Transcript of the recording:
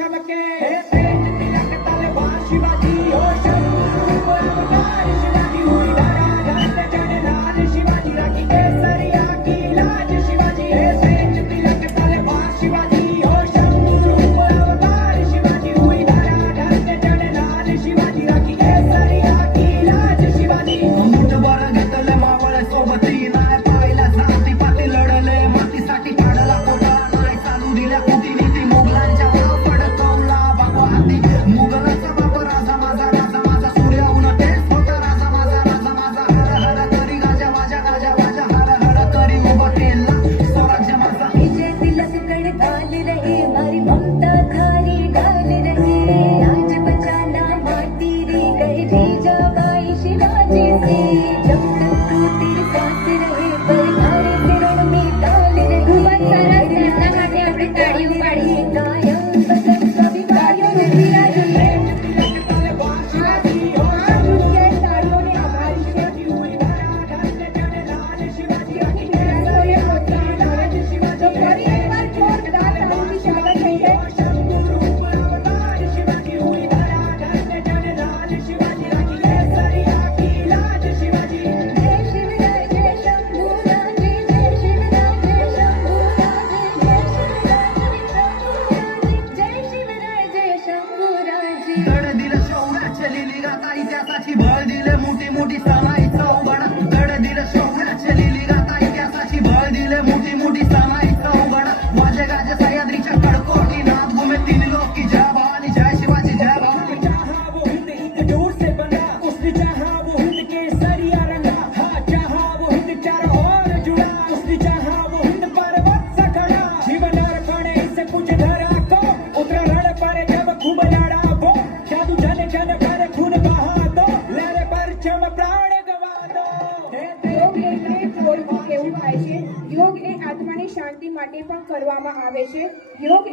चमके तेज तिलक तलवार शिवाजी हो शंभू अवतार शिवाजी हुई धराधर चढ़नार शिवाजी राखी केसरिया की लाज शिवाजी तेज तिलक तलवार शिवाजी हो शंभू अवतार शिवाजी हुई धराधर चढ़नार शिवाजी राखी केसरिया की लाज शिवाजी मुठभर घेतले मावळ सोबती नाही पाहिला जाती पाती लढले मातीसाठी काढला कोटाळा नाही चालू दिल्या कुटीनीती मोगलांच्या पडकवला भगवाती मुघलाचा बाप राजा माझा सूर्याहून तेच होता राजा माझा हर हर करी गाजा वाजा हर हर करी उभं केला स्वराज्य माझा विजय तिलक कण डाल रहे मारी ममता थारी डाल रहे आज बचाना माटी रे गए जीजा बाई शिवाजी से जब तक तू तेरे साथ रहे पर थारे से रण में डाल रहे खूपच सारा त्यांच्यासाठी आपली ताळी उपाडी कायम बसम कभी बायो ने दिया तेज तिलक तलवार शिवाजी हो तुझे ताळीओं ने आभार शिवाजी हुई धराधर चढ़नार शिवाजी राखी केसरिया की लाज शिवाजी एक बार जोरदार ताली की शाबाश है शंभू अवतार शिवाजी हुई धराधर चढ़नार शिवाजी राखी केसरिया की लाज शिवाजी जय शिवराय जय शंभूराजे जय शिवराय जय शंभूराजे जय शिवराय जय शंभूराजे धड दिलं शौर्याच्या लिली गाथा इतिहासाची भळ दिले मोठी मोठी सामाईचा उघड धड दिलं शौर्याच्या लिली गाथा इतिहासाची भळ दिले मोठी मोठी सामाईचा उघड वाजे गाजे सह्याद्रीच्या कडकोटी नाथ घुमे तीन लोक की जय भवानी जय शिवाजी जय भवानी चाहा वो हिंद एकजुट से बना उसने चाहा वो हिंद केसरिया रंगा हाँ चाहा वो हिंद चारों ओर जुड़ा उसने चाहा वो हिंद पर्वत सा खड़ा जीवन अर्पण इसे कुछ धरा को उतरा रण पर जब खूब लड़ा वो जादू जन जन पर खून बहा दो लहरे परचम प्राण गवा दो યોગ એટલે ફોડ કેવું થાય છે યોગ એ આત્માની શાંતિ માટે પણ કરવામાં આવે છે યોગ